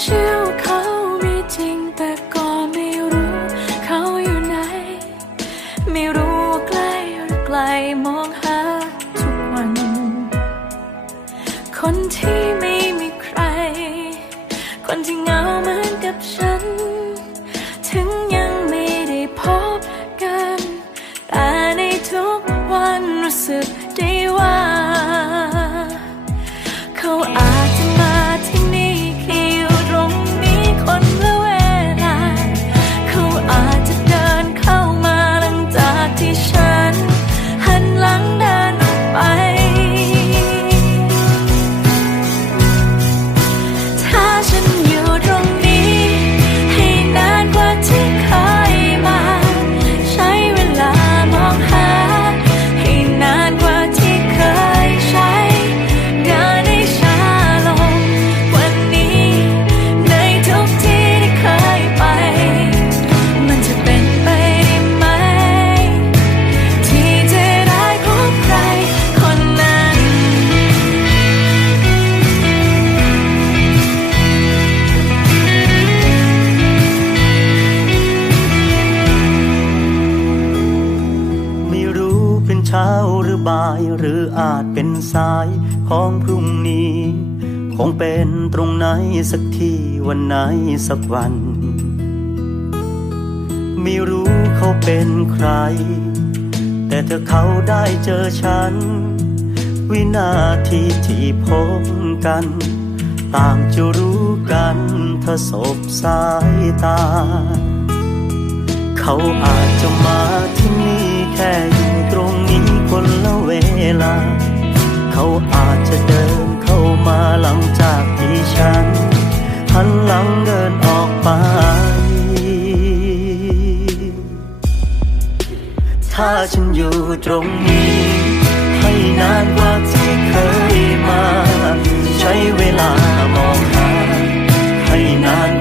เชื่อเขามีจริงแต่ก็ไม่รู้ เขาอยู่ไหน ไม่รู้ใกล้หรือไกลมองหาทุกวัน คนที่ไม่มีใคร คนที่เหงาเหมือนกับฉัน ถึงยังไม่ได้พบกัน แต่ในทุกวันรู้สึกได้ว่า เขาอาจจะ สายของพรุ่งนี้ คงเป็นตรงไหนสักที่วันไหนสักวัน ไม่รู้เขาเป็นใคร แต่ถ้าเขาได้เจอฉัน วินาทีที่พบกัน ต่างจะรู้กันถ้าสบสายตา เขาอาจจะมาที่นี่แค่อยู่ตรงนี้คนละเวลา เขาอาจจะเดินเข้ามาหลังจากที่ฉันหันหลังเดินออกไป ถ้าฉันอยู่ตรงนี้ ให้นานกว่าที่เคยมา ใช้เวลามองหาให้นาน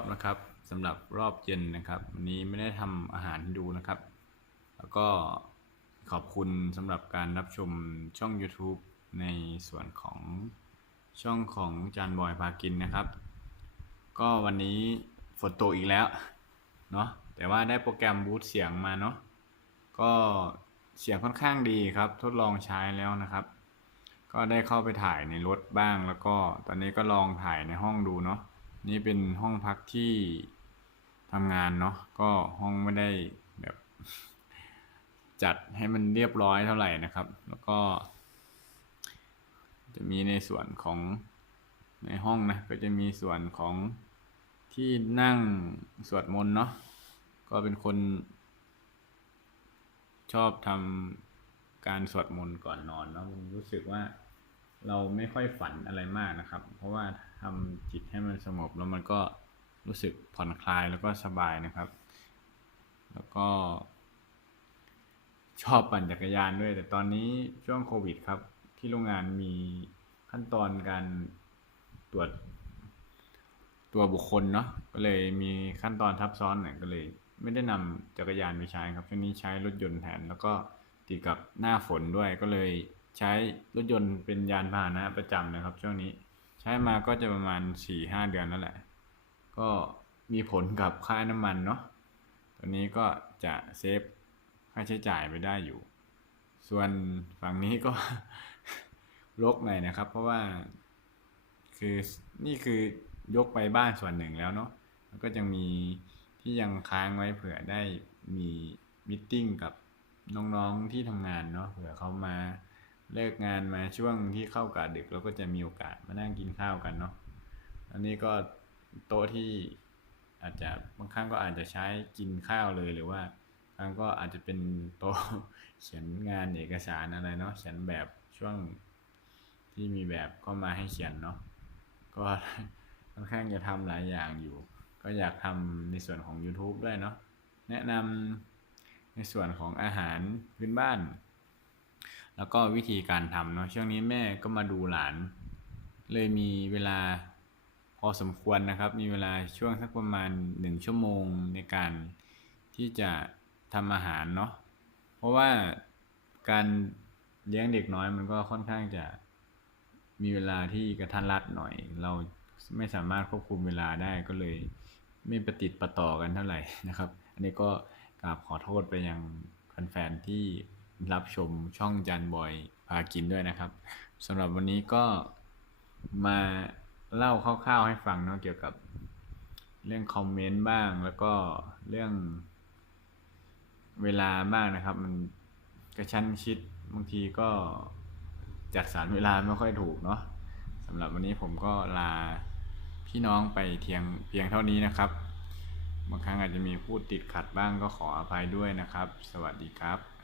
อบนะครับสำหรับรอบเย็นนะครับวันนี้ไม่ได้ทำอาหารให้ดูนะครับ แล้วก็ขอบคุณสำหรับการรับชมช่อง YouTube ในส่วนของช่องของจานบอยพากินนะครับ ก็วันนี้ฝนตกอีกแล้วเนาะแต่ว่าได้โปรแกรมบูตเสียงมาเนาะก็เสียงค่อนข้างดีครับ ทดลองใช้แล้วนะครับ ก็ได้เข้าไปถ่ายในรถบ้างแล้วก็ตอนนี้ก็ลองถ่ายในห้องดูเนาะ นี่เป็นห้องพักที่ทำงานเนาะก็ห้องไม่ได้แบบจัดให้มันเรียบร้อยเท่าไหร่นะครับ แล้วก็ จะมีในส่วนของในห้องนะก็จะมีส่วนของที่นั่งสวดมนต์เนาะก็เป็นคน ชอบทำการสวดมนต์ก่อนนอนเนาะมันรู้สึกว่าเราไม่ค่อยฝันอะไรมากนะครับ เพราะว่า ทำจิตให้มันสงบแล้วมันก็รู้สึกผ่อนคลายแล้วก็สบายนะครับ แล้วก็ ชอบปั่นจักรยานด้วย แต่ตอนนี้ช่วงโควิดครับ ที่โรงงานมีขั้นตอนการตรวจตัวบุคคลเนาะก็เลยมีขั้นตอนทับซ้อนหน่อยก็เลย ไม่ได้นำจักรยานไปใช้ครับช่วงนี้ใช้รถยนต์แทนแล้วก็ติดกับหน้าฝนด้วยก็เลยใช้รถยนต์เป็นยานพาหนะประจำนะครับ ช่วงนี้ ใช้มาก็จะประมาณสี่ห้าเดือนแล้วแหละ ก็มีผลกับค่าน้ำมันเนาะตอนนี้ก็จะเซฟค่าใช้จ่ายไปได้อยู่ ส่วนฝั่งนี้ก็รกหน่อยนะครับ เพราะว่า คือนี่คือยกไปบ้านส่วนหนึ่งแล้วเนาะแล้วก็ยังมีที่ยังค้างไว้เผื่อได้มีมิทติ้งกับน้องๆที่ทำงานเนาะเผื่อเขามา เลิกงานมาช่วงที่เข้ากะดึกเราก็จะมีโอกาสมานั่งกินข้าวกันเนาะอันนี้ก็โต๊ะที่อาจจะบางครั้งก็อาจจะใช้กินข้าวเลยหรือว่าครั้งก็อาจจะเป็นโต๊ะเขียนงานเอกสารอะไรเนาะเขียนแบบช่วงที่มีแบบก็มาให้เขียนเนาะก็ค่อนข้างจะทำหลายอย่างอยู่ ก็อยากทำในส่วนของ YouTube ด้วยเนาะแนะนำในส่วนของอาหารพื้นบ้าน แล้วก็วิธีการทำเนาะช่วงนี้แม่ก็มาดูหลาน เลยมีเวลาพอสมควรนะครับ มีเวลาช่วงสักประมาณหนึ่งชั่วโมงในการที่จะทำอาหารเนาะเพราะว่าการเลี้ยงเด็กน้อยมันก็ค่อนข้างจะมีเวลาที่กระทันรัดหน่อย เราไม่สามารถควบคุมเวลาได้ก็เลย ไม่ประติดประต่อกันเท่าไหร่นะครับ อันนี้ก็กราบขอโทษไปยังแฟนๆที่ รับชมช่องจันบอยพากินด้วยนะครับสำหรับวันนี้ก็มาเล่าคร่าวๆให้ฟังเนาะเกี่ยวกับเรื่องคอมเมนต์บ้าง แล้วก็เรื่องเวลาบ้างนะครับ มันกระชั้นชิดบางทีก็จัดสรรเวลาไม่ค่อยถูกเนาะสำหรับวันนี้ผมก็ลาพี่น้องไปเทียงเพียงเท่านี้นะครับบางครั้งอาจจะมีพูดติดขัดบ้างก็ขออภัยด้วยนะครับ สวัสดีครับ